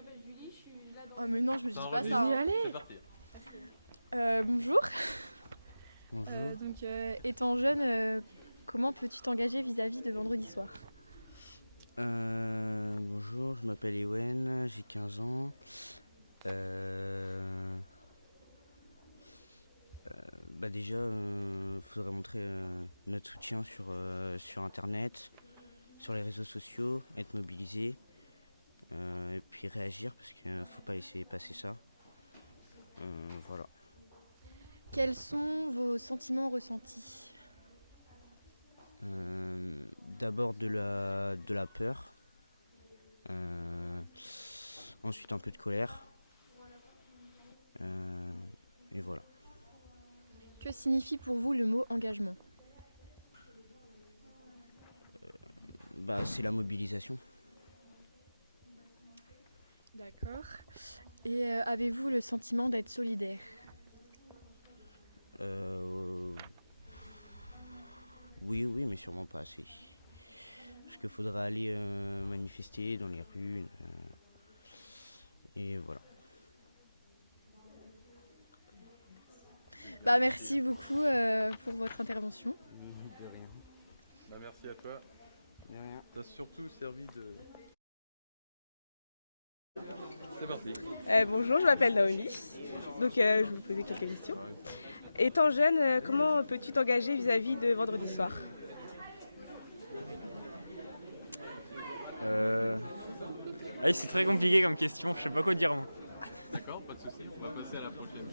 m'appelle Julie, je suis là dans... Oh mais non, je me dis pas Vas-y, ça. Hein. c'est parti. Bonjour. Bonjour. Étant jeune, comment peux-tu t'engager vis-à-vis de vendredi soir? Bonjour, je m'appelle Ewen, j'ai 15 ans. Déjà, faudrait montrer notre soutien sur Internet, sur les réseaux sociaux, être mobilisé, et puis réagir parce qu'il ne faut pas laisser passer ça. Voilà. Quels sont vos sentiments ressentis? D'abord de la peur, ensuite un peu de colère, et voilà. Que signifie pour vous le mot engagement? C'est la mobilisation. D'accord. Et avez-vous le sentiment d'être solidaire? Oui, mais sûrement pas assez. Parce qu'il faudra aller manifester dans les rues, et voilà. Merci beaucoup pour votre intervention. De rien. Merci à toi. De rien. T'as surtout servi de... C'est parti. Bonjour, je m'appelle Naomi. Donc je vais vous poser quelques questions. Étant jeune, comment peux-tu t'engager vis-à-vis de vendredi soir? C'est très compliqué comme question, je sais pas quoi dire moi. D'accord, pas de soucis. On va passer à la prochaine.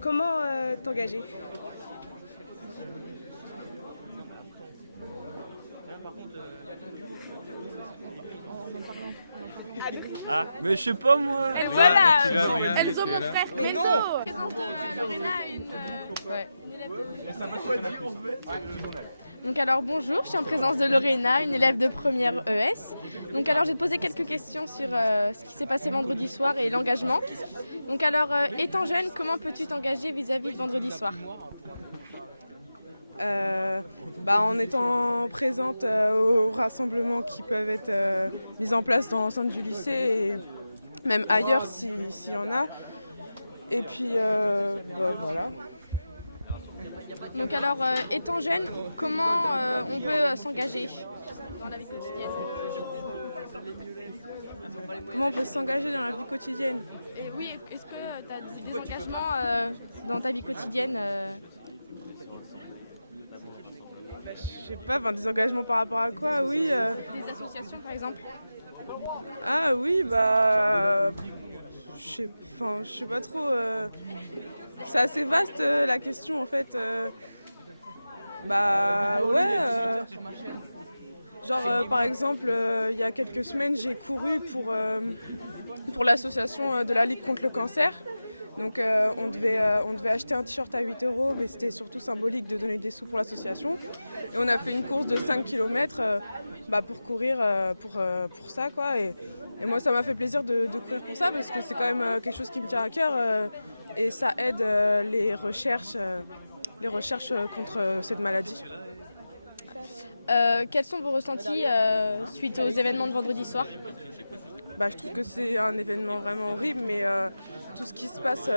Comment t'engager? Mais je sais pas moi. Et voilà. Tu es là, Adrien? Oui, tu es là. Mais non. Présence de Lorena, une élève de... Donc alors bonjour, je suis en présence de Lorena, une élève de première ES. Donc alors je vais te poser quelques questions sur ce qui s'est passé vendredi soir et l'engagement. Donc alors étant jeune, comment peux-tu t'engager vis-à-vis de vendredi soir? En étant présente aux rassemblements qui peuvent être mis en place dans l'enceinte du lycée et même ailleurs s'il y en a. Et puis voilà. Donc alors étant jeune, comment on peut s'engager dans la vie quotidienne? Comment on peut s'engager dans la vie quotidienne? Et oui, est-ce que tu as des engagements dans ta vie quotidienne Je sais pas, des engagements par rapport à quoi? Oui. Des associations par exemple? Ah oui, je sais pas trop. C'est assez vaste la question en fait. Par exemple, il y a quelques semaines, j'ai couru pour l'association de la Ligue contre le cancer. Donc on devait acheter un t-shirt à 8 €, mais c'était surtout symbolique de donner des sous pour l'association. Et on a fait une course de 5 km pour courir pour ça, quoi. Et moi, ça m'a fait plaisir de courir pour ça, parce que c'est quand même quelque chose qui me tient à cœur. Et ça aide les recherches contre cette maladie. Quels sont vos ressentis suite aux événements de vendredi soir? Je trouve que c'est un événement vraiment horrible, mais tout ce qui se passe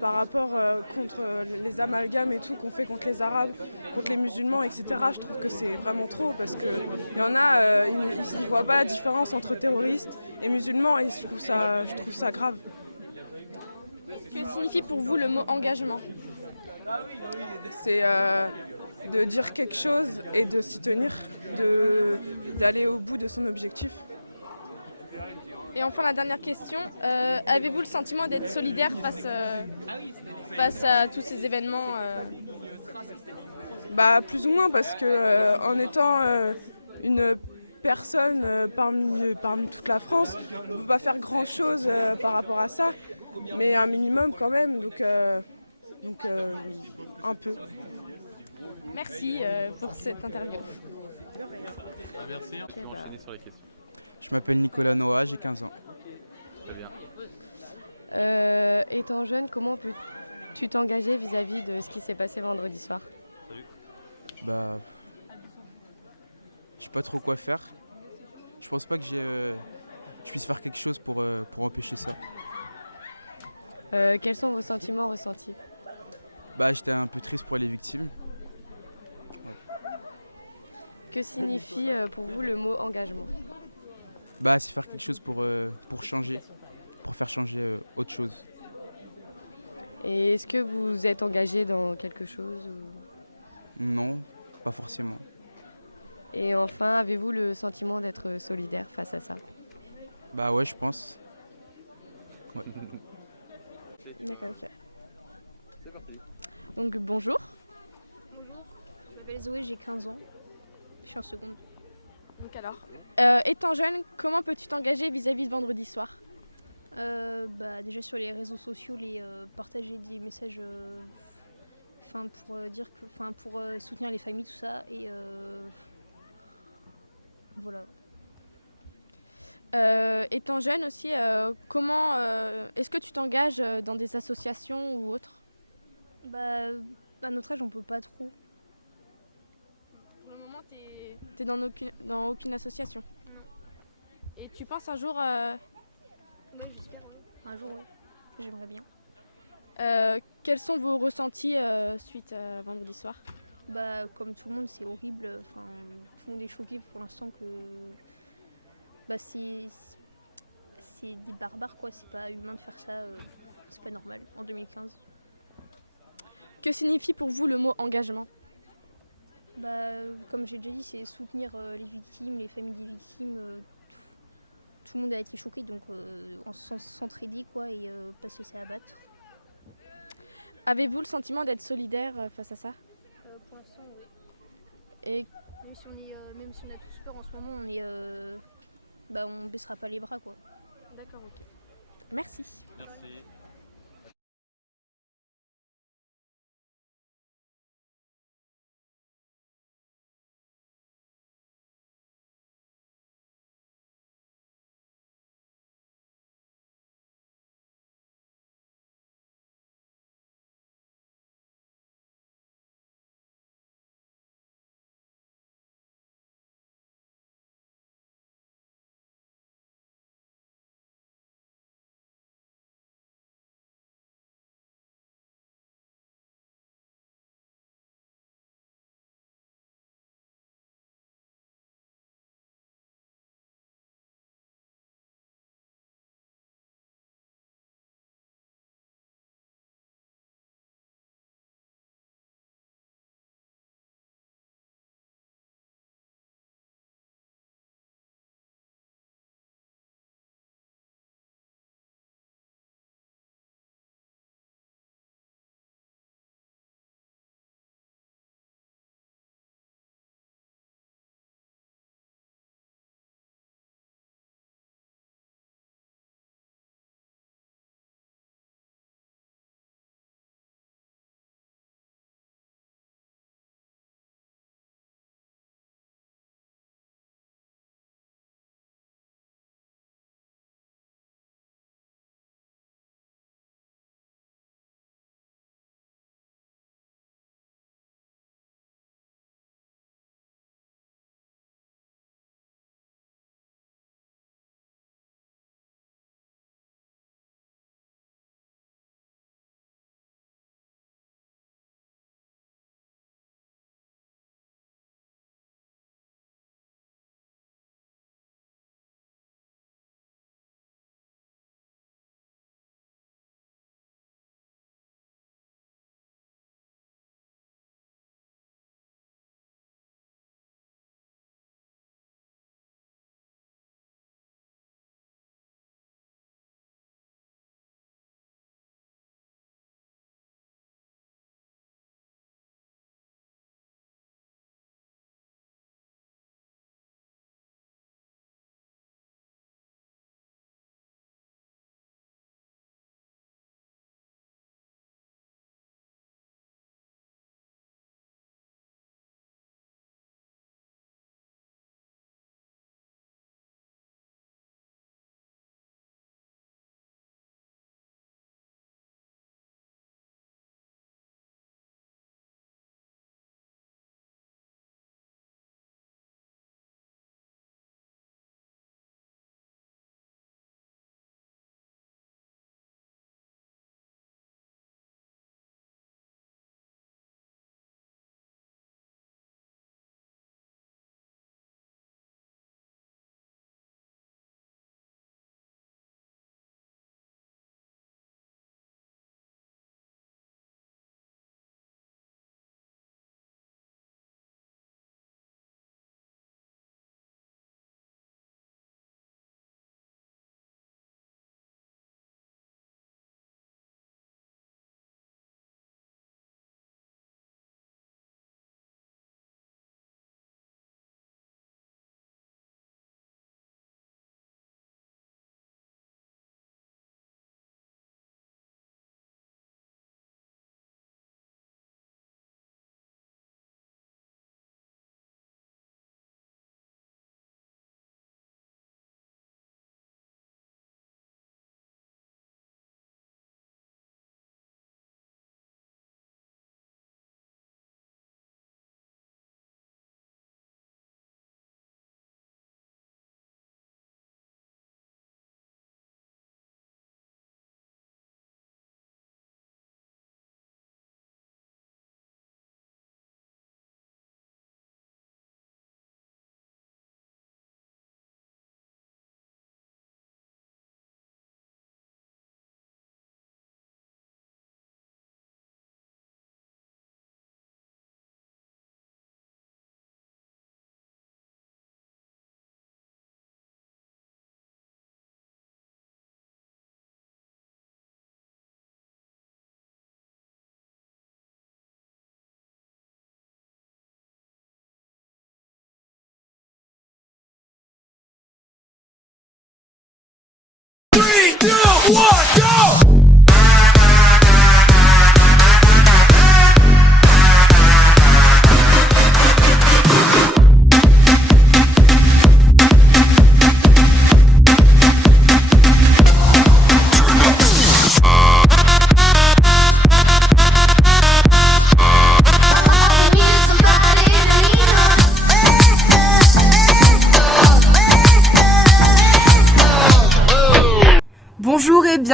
par rapport contre les amalgames et tout qu'on fait contre les Arabes, contre les musulmans, etc., je trouve que c'est vraiment trop, parce qu'il y en a, ils ne voient pas la différence entre terroristes et musulmans, et je trouve ça grave. Que signifie pour vous le mot engagement? C'est de dire quelque chose et de s'y tenir, d'aller au bout de son objectif. Et enfin la dernière question, avez-vous le sentiment d'être solidaire face à tous ces événements Plus ou moins, parce que en étant une personne parmi toute la France, on ne peut pas faire grand chose par rapport à ça, mais un minimum quand même, donc un peu. Merci pour cette interview. Merci. Je m'appelle Nicolas Noah, j'ai 15 ans. Étant jeune, comment peux-tu t'engager vis-à-vis de ce qui s'est passé vendredi soir? Je sais pas trop quoi faire. Je pense pas que je puisse faire quelque chose pour empêcher ça. Quels sont vos sentiments ressentis? Bah, j'étais un peu triste pour les victimes. Que signifie pour vous le mot engagement? Bah, c'est faire quelque chose pour changer, pour faire changer autre chose. Et est-ce que vous êtes engagé dans quelque chose Non, pas forcément. Et enfin, avez-vous le sentiment d'être solidaire face à ça? Bah ouais, je pense. Ouais. D'accord, ok. Donc bonjour. Je m'appelle Zoé, j'ai 15 ans. Je suis en seconde. Donc alors, étant jeune, comment peux-tu t'engager vis-à-vis de vendredi soir? Déjà sur les réseaux sociaux, partager des messages pour soutenir les familles, tout ça. Et voilà. Étant jeune aussi, comment est-ce que tu t'engages dans des associations ou autres? À notre âge, on peut pas trop. Pour le moment, t'es dans aucune association. Et tu penses un jour, Ouais, j'espère. Un jour, ouais. J'aimerais bien. quels sont vos ressentis suite à vendredi soir? Comme tout le monde, c'est horrible. Enfin, tout le monde est choqué pour l'instant que c'est des barbares, quoi. C'est pas humain de faire ça. C'est pas normal en 2015. Que signifie pour vous le mot engagement? Comme j'ai déjà dit, c'est soutenir les victimes, les familles des victimes. Tout le monde a été choqué, donc s'entraider, quoi, et pas se laisser abattre. Avez-vous le sentiment d'être solidaire face à ça? Pour l'instant, oui. Et Même si on a tous peur en ce moment, on baissera pas les bras, quoi. d'accord, ok. Merci. Merci.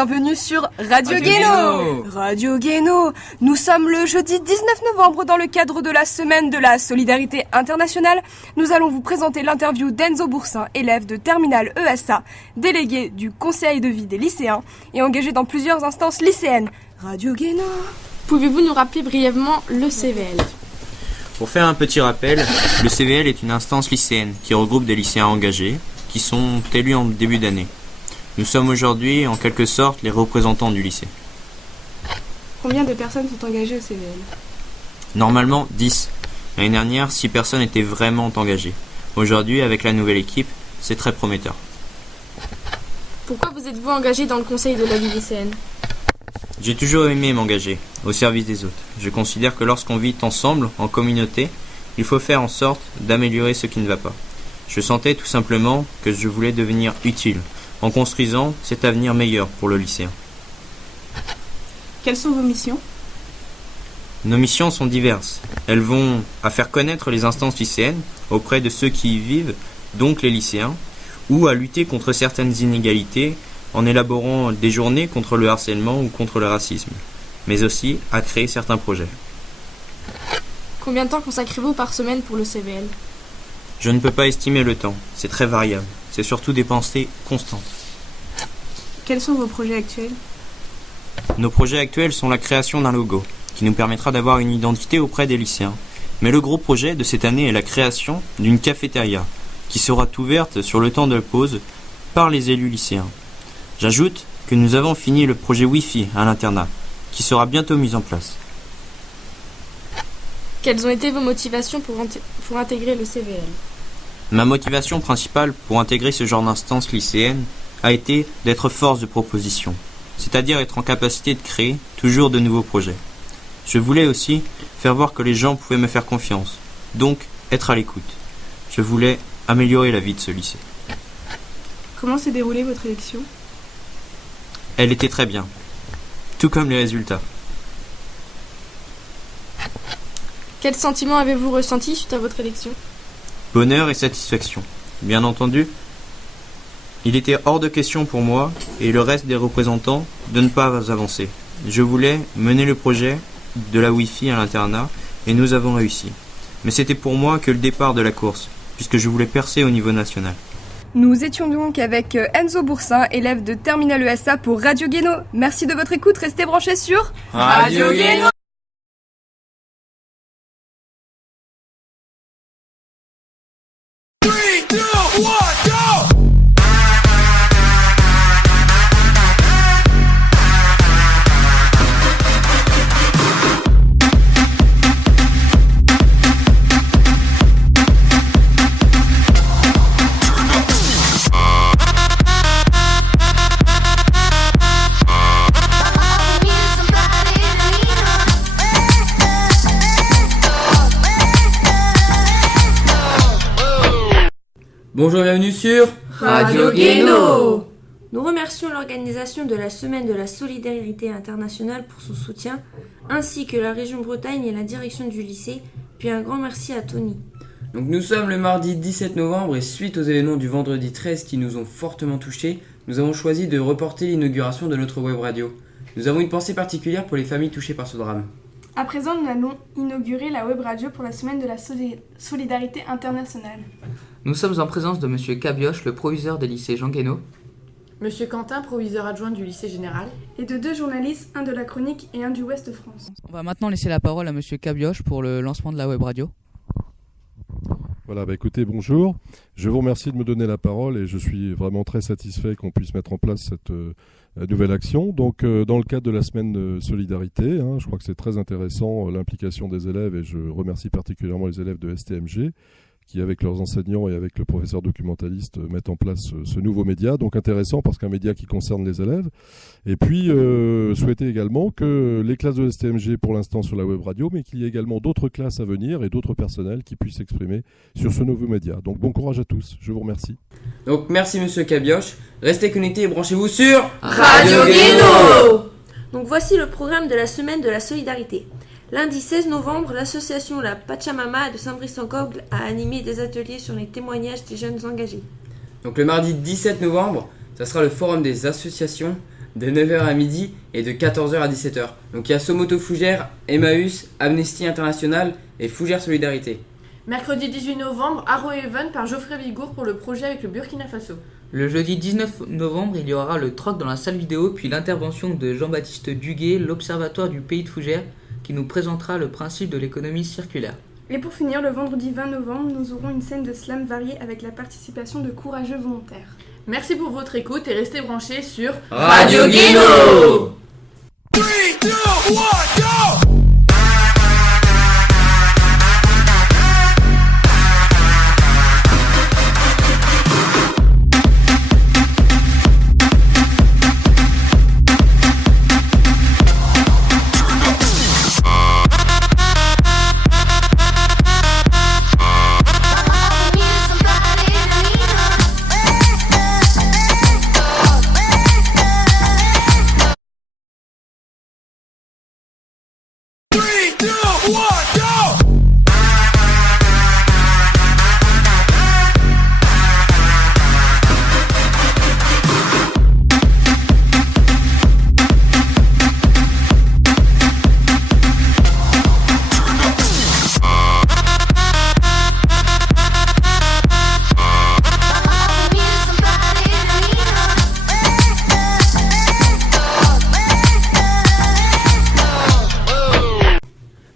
bienvenue sur Radio Guéno. Radio Guéno. Nous sommes le jeudi 19 novembre dans le cadre de la semaine de la solidarité internationale. Nous allons vous présenter l'interview d'Enzo Boursin, élève de terminale ESA, délégué du conseil de vie des lycéens et engagé dans plusieurs instances lycéennes. Radio Guéno. Pouvez-vous nous rappeler brièvement le CVL ? Pour faire un petit rappel, le CVL est une instance lycéenne qui regroupe des lycéens engagés qui sont élus en début d'année. Nous sommes aujourd'hui, en quelque sorte, les représentants du lycée. Combien de personnes sont engagées au CVL ? Normalement, 10. L'année dernière, 6 personnes étaient vraiment engagées. Aujourd'hui, avec la nouvelle équipe, c'est très prometteur. Pourquoi vous êtes-vous engagé dans le conseil de la vie lycéenne ? J'ai toujours aimé m'engager, au service des autres. Je considère que lorsqu'on vit ensemble, en communauté, il faut faire en sorte d'améliorer ce qui ne va pas. Je sentais tout simplement que je voulais devenir utile, en construisant cet avenir meilleur pour le lycéen. Quelles sont vos missions ? Nos missions sont diverses. Elles vont à faire connaître les instances lycéennes auprès de ceux qui y vivent, donc les lycéens, ou à lutter contre certaines inégalités en élaborant des journées contre le harcèlement ou contre le racisme, mais aussi à créer certains projets. Combien de temps consacrez-vous par semaine pour le CVL ? Je ne peux pas estimer le temps, c'est très variable. C'est surtout des pensées constantes. Quels sont vos projets actuels ? Nos projets actuels sont la création d'un logo, qui nous permettra d'avoir une identité auprès des lycéens. Mais le gros projet de cette année est la création d'une cafétéria, qui sera ouverte sur le temps de pause par les élus lycéens. J'ajoute que nous avons fini le projet Wi-Fi à l'internat, qui sera bientôt mis en place. Quelles ont été vos motivations pour intégrer le CVL ? Ma motivation principale pour intégrer ce genre d'instance lycéenne a été d'être force de proposition, c'est-à-dire être en capacité de créer toujours de nouveaux projets. Je voulais aussi faire voir que les gens pouvaient me faire confiance, donc être à l'écoute. Je voulais améliorer la vie de ce lycée. Comment s'est déroulée votre élection ? Elle était très bien, tout comme les résultats. Quel sentiment avez-vous ressenti suite à votre élection ? Bonheur et satisfaction. Bien entendu, il était hors de question pour moi et le reste des représentants de ne pas avancer. Je voulais mener le projet de la Wi-Fi à l'internat et nous avons réussi. Mais c'était pour moi que le départ de la course, puisque je voulais percer au niveau national. Nous étions donc avec Enzo Boursin, élève de terminale ESA pour Radio Guéno. Merci de votre écoute, restez branchés sur Radio Guéno. Bonjour, bienvenue sur Radio Guéno. Nous remercions l'organisation de la Semaine de la Solidarité Internationale pour son soutien, ainsi que la région Bretagne et la direction du lycée, puis un grand merci à Tony. Donc nous sommes le mardi 17 novembre et suite aux événements du vendredi 13 qui nous ont fortement touchés, nous avons choisi de reporter l'inauguration de notre web radio. Nous avons une pensée particulière pour les familles touchées par ce drame. À présent, nous allons inaugurer la web radio pour la Semaine de la Solidarité Internationale. Nous sommes en présence de Monsieur Cabioche, le proviseur des lycées Jean Guéno. Monsieur Quentin, proviseur adjoint du lycée général. Et de 2 journalistes, un de la chronique et un du Ouest France. On va maintenant laisser la parole à Monsieur Cabioche pour le lancement de la web radio. Voilà, écoutez, bonjour. Je vous remercie de me donner la parole et je suis vraiment très satisfait qu'on puisse mettre en place cette nouvelle action. Donc, dans le cadre de la semaine de solidarité, je crois que c'est très intéressant l'implication des élèves et je remercie particulièrement les élèves de STMG qui, avec leurs enseignants et avec le professeur documentaliste, mettent en place ce nouveau média. Donc intéressant parce qu'un média qui concerne les élèves. Et puis, souhaiter également que les classes de STMG, pour l'instant sur la web radio, mais qu'il y ait également d'autres classes à venir et d'autres personnels qui puissent s'exprimer sur ce nouveau média. Donc bon courage à tous. Je vous remercie. Donc merci Monsieur Cabioche. Restez connectés et branchez-vous sur Radio Guéno. Donc voici le programme de la Semaine de la Solidarité. Lundi 16 novembre, l'association La Pachamama de Saint-Brice-en-Cogle a animé des ateliers sur les témoignages des jeunes engagés. Donc le mardi 17 novembre, ça sera le forum des associations de 9h à midi et de 14h à 17h. Donc il y a Somoto Fougères, Emmaüs, Amnesty International et Fougères Solidarité. Mercredi 18 novembre, Haro Even par Geoffrey Bigour pour le projet avec le Burkina Faso. Le jeudi 19 novembre, il y aura le troc dans la salle vidéo, puis l'intervention de Jean-Baptiste Duguet, l'Observatoire du Pays de Fougères, qui nous présentera le principe de l'économie circulaire. Et pour finir, le vendredi 20 novembre, nous aurons une scène de slam variée avec la participation de courageux volontaires. Merci pour votre écoute et restez branchés sur Radio Guéno.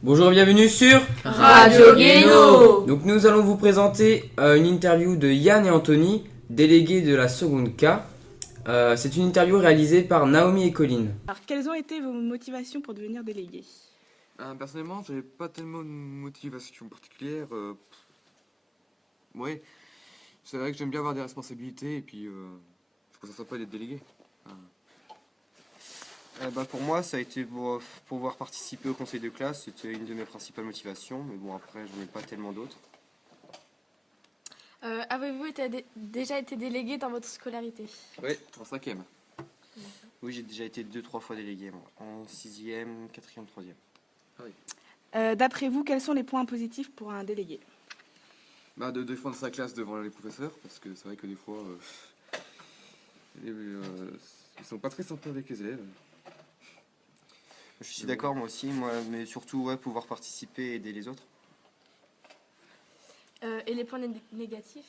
Bonjour, bienvenue sur Radio Guéno. Donc nous allons vous présenter une interview de Yann et Anthony, délégués de la seconde K. C'est une interview réalisée par Naomi et Colline. Alors, quelles ont été vos motivations pour devenir délégué? Personnellement, j'avais pas tellement de motivation particulière. Ouais, c'est vrai que j'aime bien avoir des responsabilités et puis je trouve ça sympa d'être délégué. Pour moi, ça a été pour pouvoir participer au conseil de classe, c'était une de mes principales motivations, mais bon, après, j'en ai pas tellement d'autres. Avez-vous déjà été délégué dans votre scolarité? Oui, en 5e. Oui, j'ai déjà été 2-3 fois délégué, moi, en 6e, 4e, 3e. Ah oui. D'après vous, quels sont les points positifs pour un délégué? De défendre sa classe devant les professeurs, parce que c'est vrai que des fois, ils sont pas très sympas avec les élèves. Je suis d'accord, moi aussi, mais surtout pouvoir participer et aider les autres. Et les points négatifs?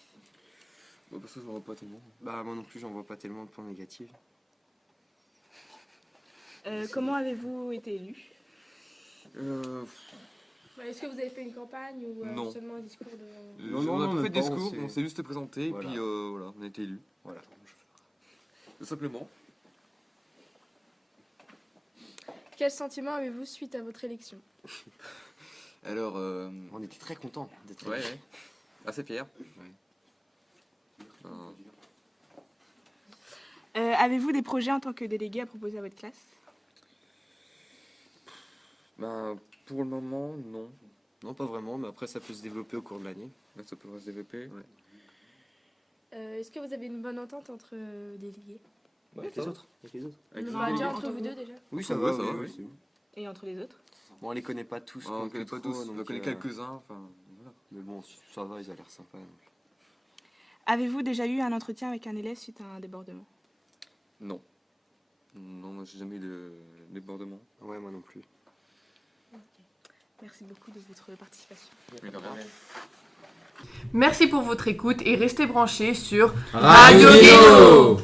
Ça, j'en vois pas tellement. Moi non plus, j'en vois pas tellement de points négatifs. Comment avez-vous été élu? Est-ce que vous avez fait une campagne ou non. seulement un discours de... Non, on n'a pas fait de discours, on s'est juste présenté voilà. Et puis voilà, on a été élus. Voilà. Tout simplement. Quel sentiment avez-vous suite à votre élection? Alors, on était très contents d'être élus. Ouais. Assez fiers. Ouais. Avez-vous des projets en tant que délégué à proposer à votre classe? Pour le moment, non. Non, pas vraiment, mais après ça peut se développer au cours de l'année. Là, ça peut se développer. Ouais. Est-ce que vous avez une bonne entente entre délégués? Avec les autres. Déjà entre vous deux déjà? Oui, ça va, oui. Et entre les autres? Bon, on les connaît pas tous. On connaît pas tous, on connaît quelques-uns. Enfin, voilà. Mais bon, ça va, ils ont l'air sympas. Donc. Avez-vous déjà eu un entretien avec un élève suite à un débordement? Non. Non, moi j'ai jamais eu de débordement. Ouais, moi non plus. Okay. Merci beaucoup de votre participation. Merci pour votre écoute et restez branchés sur Radio Guéno.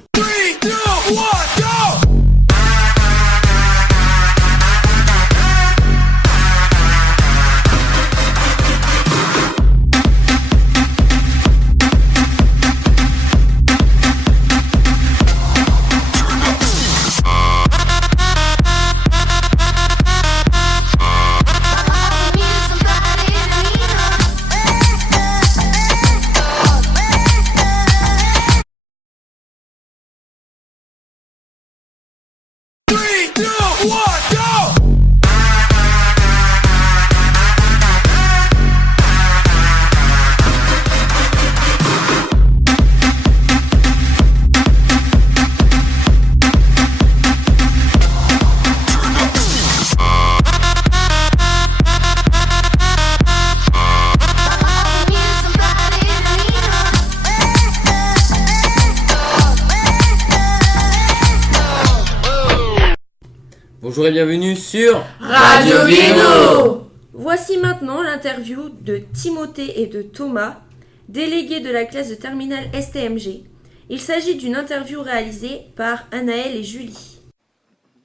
Bonjour et bienvenue sur Radio Guéno. Voici maintenant l'interview de Timothée et de Thomas, délégués de la classe de terminale STMG. Il s'agit d'une interview réalisée par Anaël et Julie.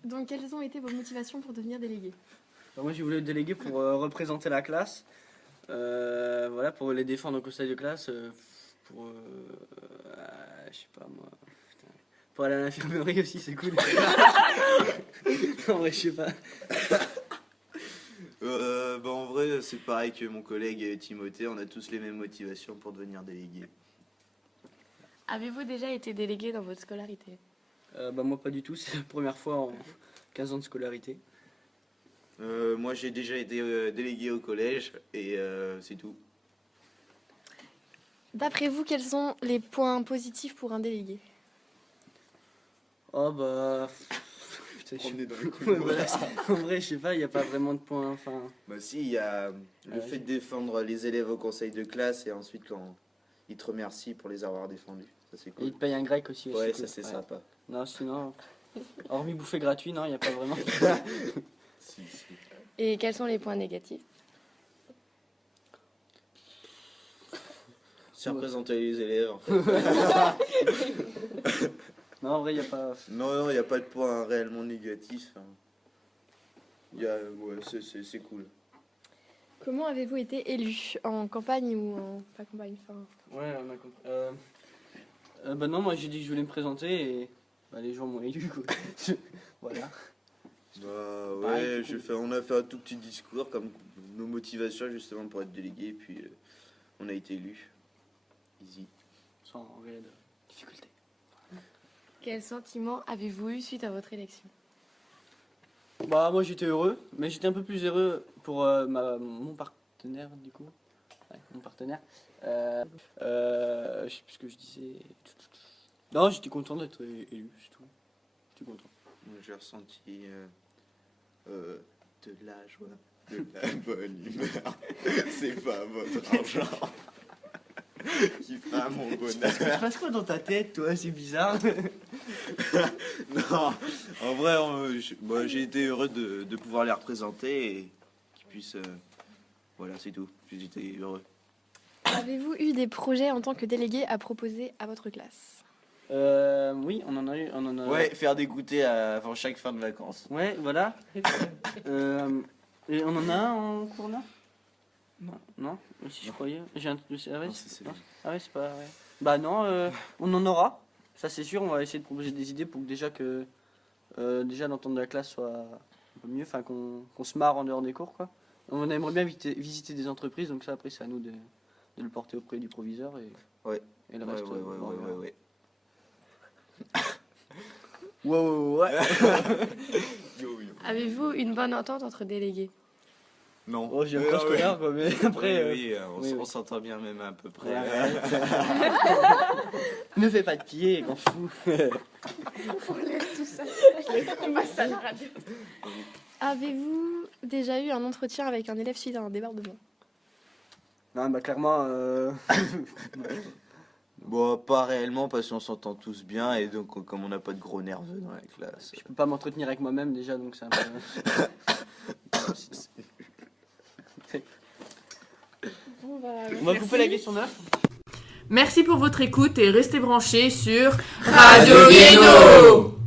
Donc, quelles ont été vos motivations pour devenir délégué? Moi, j'ai voulu être délégué pour représenter la classe, voilà, pour les défendre au conseil de classe, pour, je sais pas moi, putain, pour aller à l'infirmerie aussi, c'est cool. En vrai, je sais pas. En vrai, c'est pareil que mon collègue Timothée, on a tous les mêmes motivations pour devenir délégué. Avez-vous déjà été délégué dans votre scolarité? Moi, pas du tout, c'est la première fois en 15 ans de scolarité. Moi, j'ai déjà été délégué au collège et c'est tout. D'après vous, quels sont les points positifs pour un délégué? Oh bah... Putain, On est dans le coup. voilà, en vrai, je sais pas, il n'y a pas vraiment de points... Enfin... Bah si, il y a le fait de défendre les élèves au conseil de classe et ensuite quand ils te remercient pour les avoir défendus. Ça, c'est cool. Et ils te payent un grec aussi. Ouais, cool. ça c'est sympa. Non, sinon, hormis bouffer gratuit, non, il n'y a pas vraiment... Si. Et quels sont les points négatifs? C'est représenter les élèves. Non, en vrai, il n'y a pas... Non, il n'y a pas de point réellement négatif. Ouais, c'est cool. Comment avez-vous été élu? En campagne ou en... pas campagne, enfin... Ouais, on a compris. Non, moi j'ai dit que je voulais me présenter et les gens m'ont élu, quoi. Voilà. Ouais, on a fait un tout petit discours comme nos motivations justement pour être délégué et puis on a été élus. Easy. Sans réelle difficulté. Quel sentiment avez-vous eu suite à votre élection? Moi j'étais heureux, mais j'étais un peu plus heureux pour mon partenaire du coup. Ouais, mon partenaire. Je sais plus ce que je disais. Non, j'étais content d'être élu, c'est tout. J'étais content. Moi j'ai ressenti de la joie, de la bonne humeur. C'est pas votre argent qui fera mon bonheur. Il se passe quoi dans ta tête, toi? C'est bizarre. Non, en vrai, j'ai été heureux de pouvoir les représenter et qu'ils puissent... voilà, c'est tout. J'étais heureux. Avez-vous eu des projets en tant que délégué à proposer à votre classe? Oui, on en a eu. Ouais, faire des goûters avant chaque fin de vacances. Ouais, voilà. Et on en a un en cours là? Non, si je croyais. Ah ouais, c'est pas... Ouais. Bah non, on en aura. Ça c'est sûr, on va essayer de proposer des idées pour que déjà l'entente de la classe soit un peu mieux, enfin qu'on se marre en dehors des cours, quoi. On aimerait bien visiter des entreprises, donc ça après c'est à nous de le porter auprès du proviseur et le reste. Ouais. Ouais. Avez-vous une bonne entente entre délégués? Non. Oh, j'ai encore scolaire, quoi, mais après... Oui, on s'entend bien même à peu près. Ne fais pas de pied, m'en fous. On laisse tout ça. On passe à la radio. Avez-vous déjà eu un entretien avec un élève suite à un débordement? Non, clairement... Pas réellement parce qu'on s'entend tous bien et donc comme on n'a pas de gros nerveux dans la classe. Je peux pas m'entretenir avec moi-même déjà, donc c'est un peu... On va couper la question 9. Merci pour votre écoute et restez branchés sur Radio Guéno.